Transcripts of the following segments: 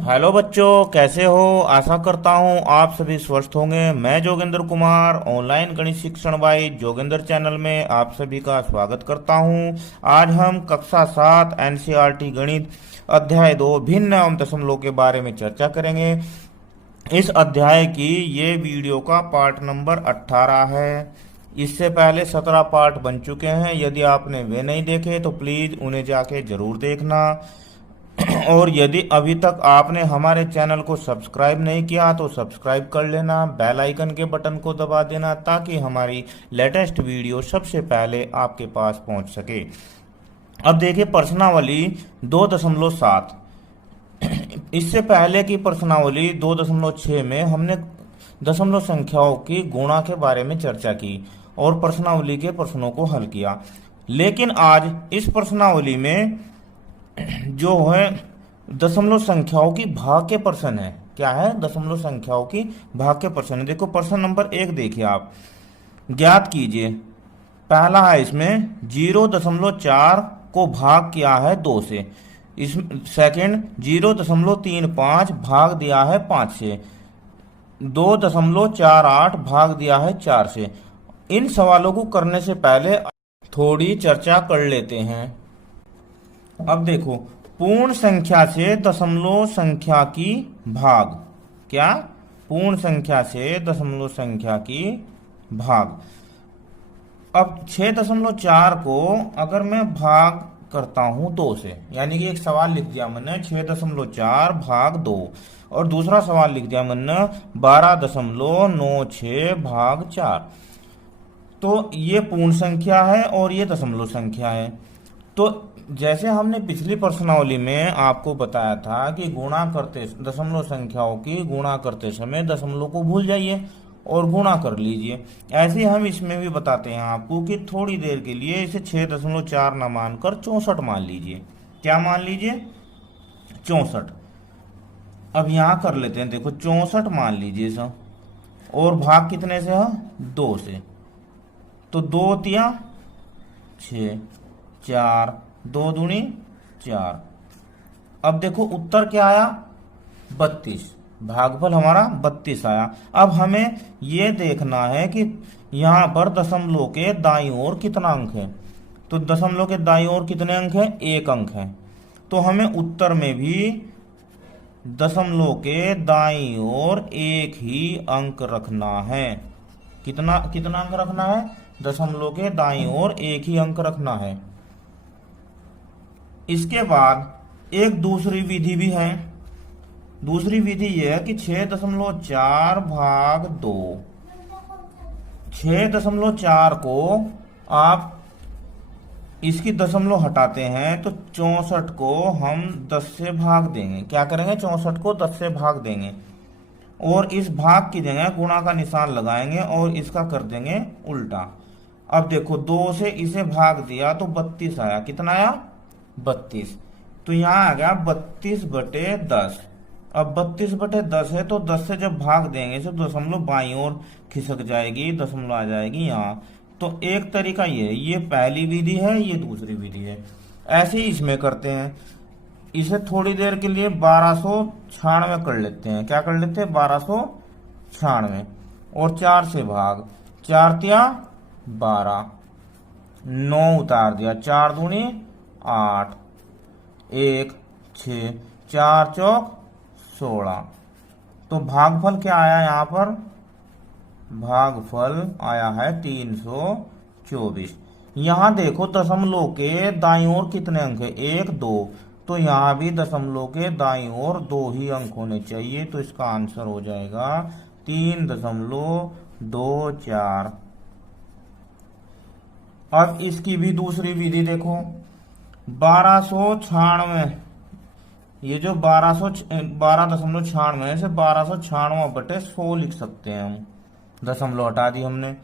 Hello बच्चों, कैसे हो। आशा करता हूँ आप सभी स्वस्थ होंगे। मैं जोगेंद्र कुमार ऑनलाइन गणित शिक्षण बाई जोगेंद्र चैनल में आप सभी का स्वागत करता हूँ। आज हम कक्षा 7 एनसीईआरटी गणित अध्याय 2 भिन्न एवं दशमलव के बारे में चर्चा करेंगे। इस अध्याय की ये वीडियो का पार्ट नंबर 18 है। इससे पहले 17 पार्ट बन चुके हैं। यदि आपने वे नहीं देखे तो प्लीज़ उन्हें जाके ज़रूर देखना। और यदि अभी तक आपने हमारे चैनल को सब्सक्राइब नहीं किया तो सब्सक्राइब कर लेना, बेल आइकन के बटन को दबा देना ताकि हमारी लेटेस्ट वीडियो सबसे पहले आपके पास पहुंच सके। अब देखिए प्रश्नावली 2.7। इससे पहले की प्रश्नावली 2.6 में हमने दशमलव संख्याओं की गुणा के बारे में चर्चा की और प्रश्नावली के प्रश्नों को हल किया। लेकिन आज इस प्रश्नावली में जो है दशमलव संख्याओं की भाग के प्रश्न है। क्या है? दशमलव संख्याओं की भाग के प्रश्न है। देखो प्रश्न नंबर 1 देखिए आप, ज्ञात कीजिए। पहला है इसमें 0.4 को भाग किया है 2 से। इस सेकंड 0.35 भाग दिया है 5 से। 2.48 भाग दिया है 4 से। इन सवालों को करने से पहले थोड़ी चर्चा कर लेते हैं। अब देखो, पूर्ण संख्या से दशमलव संख्या की भाग। क्या? पूर्ण संख्या से दशमलव संख्या की भाग। अब 6.4 को अगर मैं भाग करता हूं 2 से, यानी कि एक सवाल लिख दिया मैंने 6.4 भाग 2 और दूसरा सवाल लिख दिया मैंने 12.96 भाग 4। तो ये पूर्ण संख्या है और ये दशमलव संख्या है। तो जैसे हमने पिछली प्रश्नावली में आपको बताया था कि गुणा करते दशमलव संख्याओं की गुणा करते समय दशमलव को भूल जाइए और गुणा कर लीजिए। ऐसे ही हम इसमें भी बताते हैं आपको कि थोड़ी देर के लिए इसे 6.4 ना मानकर 64 मान लीजिए। क्या मान लीजिए? 64। अब यहां कर लेते हैं। देखो 64 मान लीजिए सर, और भाग कितने से है? 2 से। तो 2 तिया 6, 4, 2 दूनी 4। अब देखो उत्तर क्या आया? 32। भागफल हमारा 32 आया। अब हमें यह देखना है कि यहां पर दशमलव के दाईं ओर कितना अंक है। तो दशमलव के दाईं ओर कितने अंक है? 1 अंक है। तो हमें उत्तर में भी दशमलव के दाईं ओर 1 ही अंक रखना है। कितना कितना अंक रखना है? दशमलव के दाईं ओर 1 ही अंक रखना है। इसके बाद एक दूसरी विधि भी है। दूसरी विधि यह है कि 6.4 भाग 2। 6.4 को आप इसकी दशमलव हटाते हैं तो 64 को हम 10 से भाग देंगे। क्या करेंगे? 64 को 10 से भाग देंगे और इस भाग की जगह गुणा का निशान लगाएंगे और इसका कर देंगे उल्टा। अब देखो 2 से इसे भाग दिया तो 32 आया। कितना आया? 32। तो यहां आ गया 32/10। अब 32/10 है तो 10 से जब भाग देंगे तो दशमलव बाईं ओर खिसक जाएगी, दशमलव आ जाएगी यहाँ। तो एक तरीका ये पहली विधि है, ये दूसरी विधि है। ऐसे ही इसमें करते हैं। इसे थोड़ी देर के लिए 1296 कर लेते हैं। क्या कर लेते हैं? 1296 और 4 से भाग। 4 तिया 12, 9 उतार दिया, 4 दूनी 8, 1 6, 4 चौक 16। तो भागफल क्या आया? यहाँ पर भागफल आया है 324। यहाँ देखो दशमलव के दाईं ओर कितने अंक है? 1 2। तो यहाँ भी दशमलव के दाईं ओर 2 ही अंक होने चाहिए। तो इसका आंसर हो जाएगा 3.24। अब इसकी भी दूसरी विधि देखो, 1296। ये जो 12.96 से 1296/100 लिख सकते हैं हम। दशमलव हटा दी हमने।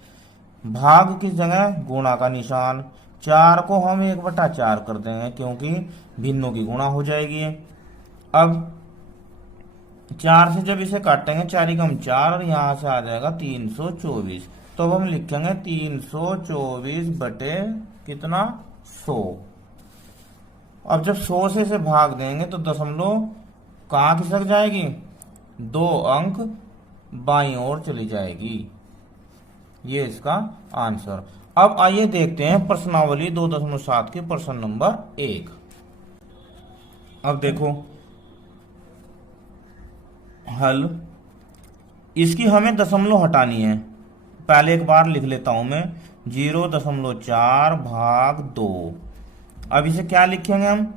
भाग की जगह गुणा का निशान। 4 को हम 1/4 कर देंगे क्योंकि भिन्नों की गुणा हो जाएगी। अब 4 से जब इसे काटेंगे 4 कम 4 और यहां से आ जाएगा 324। तो अब हम लिखेंगे 324 बटे कितना? 100। अब जब 100 से इसे भाग देंगे तो दशमलव कहाँ खिसक जाएगी, 2 अंक बाईं ओर चली जाएगी। ये इसका आंसर। अब आइए देखते हैं प्रश्नावली 2.7 के प्रश्न नंबर 1। अब देखो हल, इसकी हमें दशमलव हटानी है। पहले एक बार लिख लेता हूं मैं, 0.4 भाग 2। अब इसे क्या लिखेंगे हम,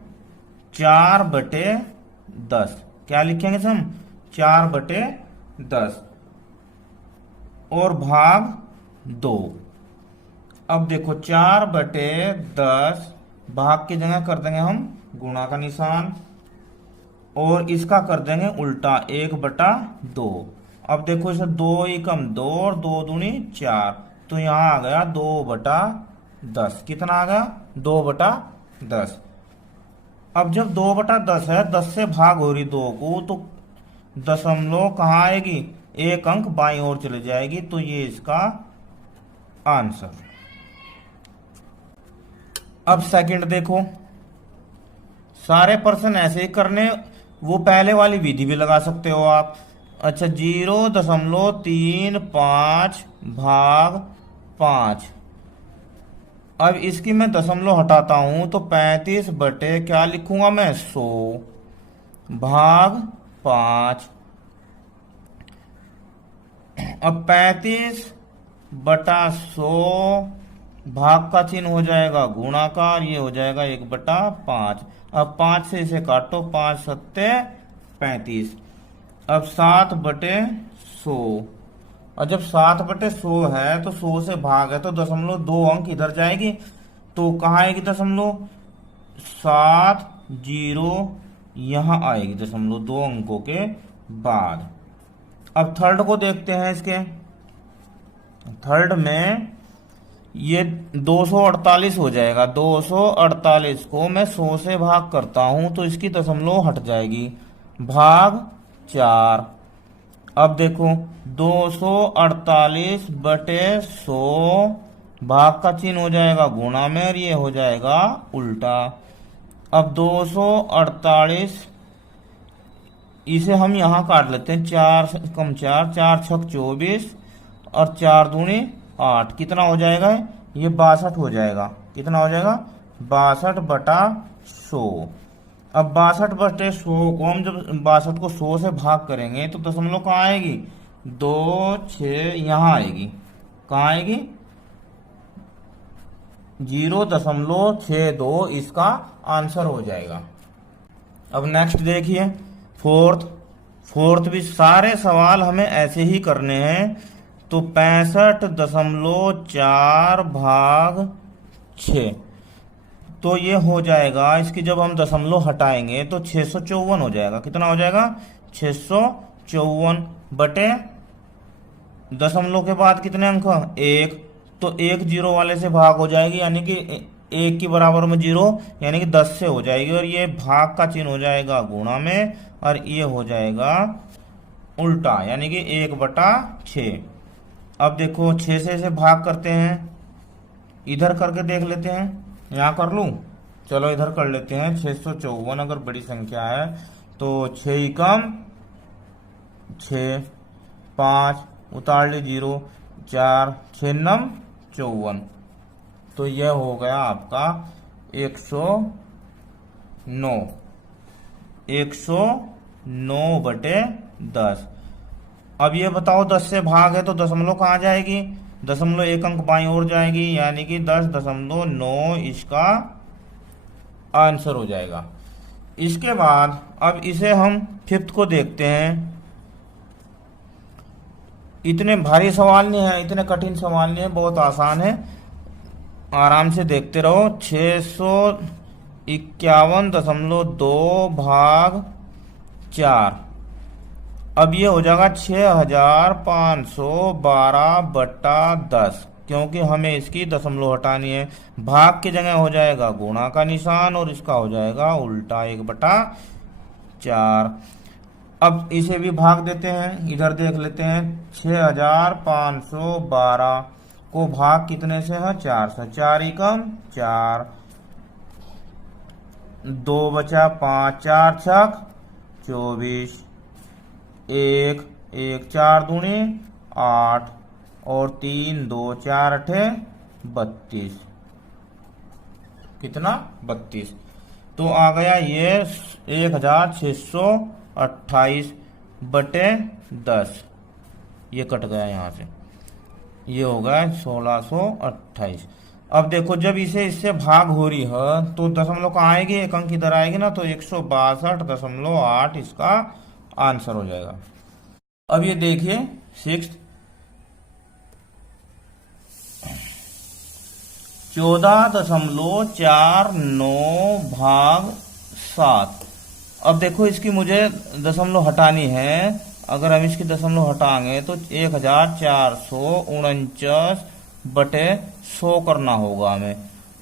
4/10। क्या लिखेंगे इसे हम, 4/10 और भाग 2। अब देखो 4/10 भाग की जगह कर देंगे हम गुणा का निशान और इसका कर देंगे उल्टा 1/2। अब देखो इसे 2 एकम 2 और 2 दूनी 4, तो यहां आ गया 2/10। कितना आ गया, 2/10। अब जब 2/10 है, 10 से भाग हो रही 2 को, तो दशमलव कहाँ आएगी, 1 अंक बाईं ओर चली जाएगी। तो ये इसका आंसर। अब सेकंड देखो, सारे प्रश्न ऐसे ही करने, वो पहले वाली विधि भी लगा सकते हो आप। अच्छा, 0.35 भाग 5। अब इसकी मैं दशमलव हटाता हूं तो 35 बटे क्या लिखूंगा मैं, 100 भाग 5। अब 35/100 भाग का चिन्ह हो जाएगा गुणाकार, ये हो जाएगा 1/5। अब 5 से इसे काटो, 5 सत्ते 35। अब 7/100। और जब 7/100 है तो 100 से भाग है तो दशमलव 2 अंक इधर जाएगी, तो कहाँ आएगी दशमलव, 7 0 यहां आएगी दशमलव 2 अंकों के बाद। अब थर्ड को देखते हैं। इसके थर्ड में ये 248 हो जाएगा। 248 को मैं 100 से भाग करता हूं तो इसकी दशमलव हट जाएगी, भाग 4। अब देखो 248/100 भाग का चिन्ह हो जाएगा गुणा में और ये हो जाएगा उल्टा। अब 248 इसे हम यहां काट लेते हैं, 4 कम 4, 4 छक 24 और 4 दूनी 8। कितना हो जाएगा, ये 62 हो जाएगा। कितना हो जाएगा, 62/100। अब 62/100 को हम जब 62 को 100 से भाग करेंगे तो दशमलव कहाँ आएगी, 2 6 यहां आएगी। कहाँ आएगी, 0.62 इसका आंसर हो जाएगा। अब नेक्स्ट देखिए फोर्थ भी सारे सवाल हमें ऐसे ही करने हैं। तो 65.4 भाग 6, तो ये हो जाएगा, इसकी जब हम दशमलव हटाएंगे तो 654 हो जाएगा। कितना हो जाएगा, 654 बटे दशमलव के बाद कितने अंक, 1, तो 1 0 वाले से भाग हो जाएगी, यानी कि 1 के बराबर में 0, यानी कि 10 से हो जाएगी और ये भाग का चिन्ह हो जाएगा गुणा में और ये हो जाएगा उल्टा, यानी कि 1/6। अब देखो 6 से इसे भाग करते हैं, इधर करके देख लेते हैं। यहाँ कर लूं, चलो इधर कर लेते हैं। 654 अगर बड़ी संख्या है तो 6 एकम 6, 5 उतार ली 0, 4 6 9 54, तो यह हो गया आपका 109/10। अब ये बताओ 10 से भाग है तो दशमलव कहाँ जाएगी, दशमलव 1 अंक बाईं ओर जाएगी, यानी कि 10.9 इसका आंसर हो जाएगा। इसके बाद अब इसे हम फिफ्थ को देखते हैं। इतने भारी सवाल नहीं है, इतने कठिन सवाल नहीं है, बहुत आसान है, आराम से देखते रहो। 651.2 भाग 4। अब ये हो जाएगा 6512/10, क्योंकि हमें इसकी दशमलव हटानी है। भाग की जगह हो जाएगा गुणा का निशान और इसका हो जाएगा उल्टा 1/4। अब इसे भी भाग देते हैं, इधर देख लेते हैं। 6512 को भाग कितने से है, 4 से, 4 एकम 4, 2 बचा 5, 4 छक 24, एक एक 4 दूनी 8 और 3 2 4 अठे 32। कितना? 32। तो आ गया ये 1628 बटे 10। ये कट गया यहाँ से, ये हो गया 1628। अब देखो जब इसे इससे भाग हो रही है तो दशमलव कहाँ आएगी? एक अंक इधर आएगी ना, तो 162.8 इसका आंसर हो जाएगा। अब ये देखिए 6 14.49 भाग 7। अब देखो इसकी मुझे दशमलव हटानी है। अगर हम इसकी दशमलव हटाएंगे तो 1449 बटे 100 करना होगा हमें,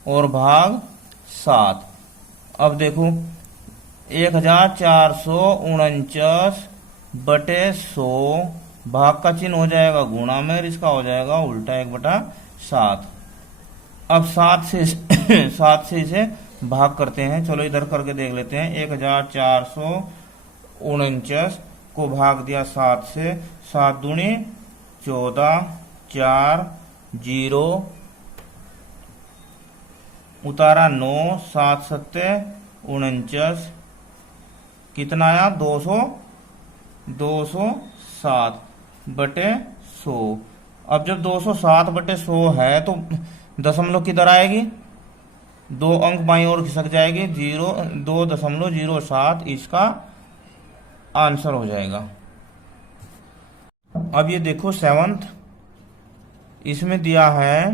और भाग 7। अब देखो 1449 बटे 100, भाग का चिन्ह हो जाएगा गुणा में, इसका हो जाएगा उल्टा 1/7। अब 7 से इसे भाग करते हैं। चलो इधर करके देख लेते हैं। 1449 को भाग दिया 7 से, 7 दूनी 14, 4 0 उतारा 9, 7 सत्ते 49, कितना आया? 207 बटे 100। अब जब 207 बटे 100 है तो दशमलव किधर आएगी? 2 अंक बाईं ओर खिसक जाएगी, 2.07 इसका आंसर हो जाएगा। अब ये देखो 7th, इसमें दिया है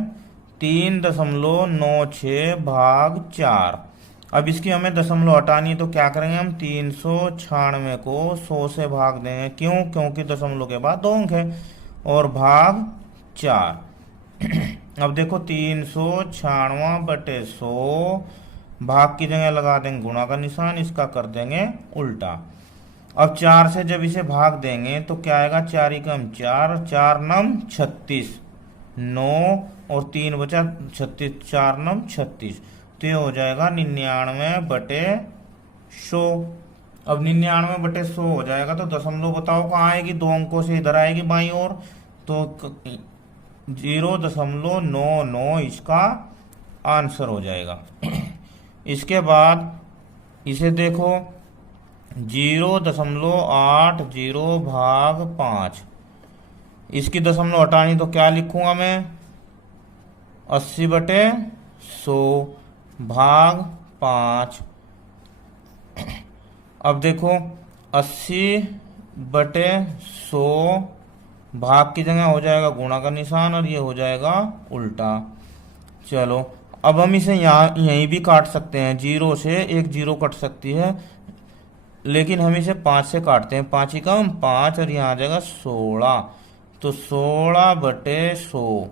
3.96 भाग 4। अब इसकी हमें दशमलव हटानी है तो क्या करेंगे हम? 396 को 100 से भाग देंगे। क्यों? क्योंकि दशमलव के बाद 2 अंक है, और भाग 4। अब देखो 396 बटे 100, भाग की जगह लगा देंगे गुणा का निशान, इसका कर देंगे उल्टा। अब 4 से जब इसे भाग देंगे तो क्या आएगा? 4 एकम 4, 4 नम 36, 9 और 3 बचा 36, 4 नम 36, तो ये हो जाएगा 99 बटे 100। अब 99 बटे 100 हो जाएगा तो दशमलव बताओ कहाँ आएगी? 2 अंकों से इधर आएगी बाईं ओर, तो 0.99 इसका आंसर हो जाएगा। इसके बाद इसे देखो 0.80 भाग 5। इसकी दशमलव हटानी तो क्या लिखूंगा मैं? 80 बटे 100 भाग 5। अब देखो 80 बटे 100, भाग की जगह हो जाएगा गुणा का निशान, और ये हो जाएगा उल्टा। चलो अब हम इसे यहीं भी काट सकते हैं। 0 से एक 0 कट सकती है, लेकिन हम इसे 5 से काटते हैं। 5 एकम 5 और यहाँ आ जाएगा 16, तो 16 बटे 100।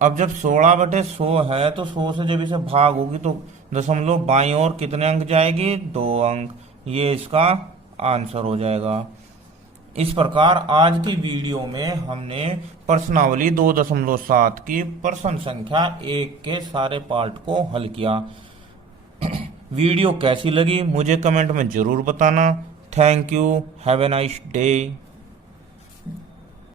अब जब 16 बटे 100 है तो 100 से जब इसे भाग होगी तो दशमलव बाईं ओर कितने अंक जाएगी? 2 अंक। ये इसका आंसर हो जाएगा। इस प्रकार आज की वीडियो में हमने प्रश्नावली 2.7 की प्रश्न संख्या 1 के सारे पार्ट को हल किया। वीडियो कैसी लगी मुझे कमेंट में जरूर बताना। Thank you. Have a nice day.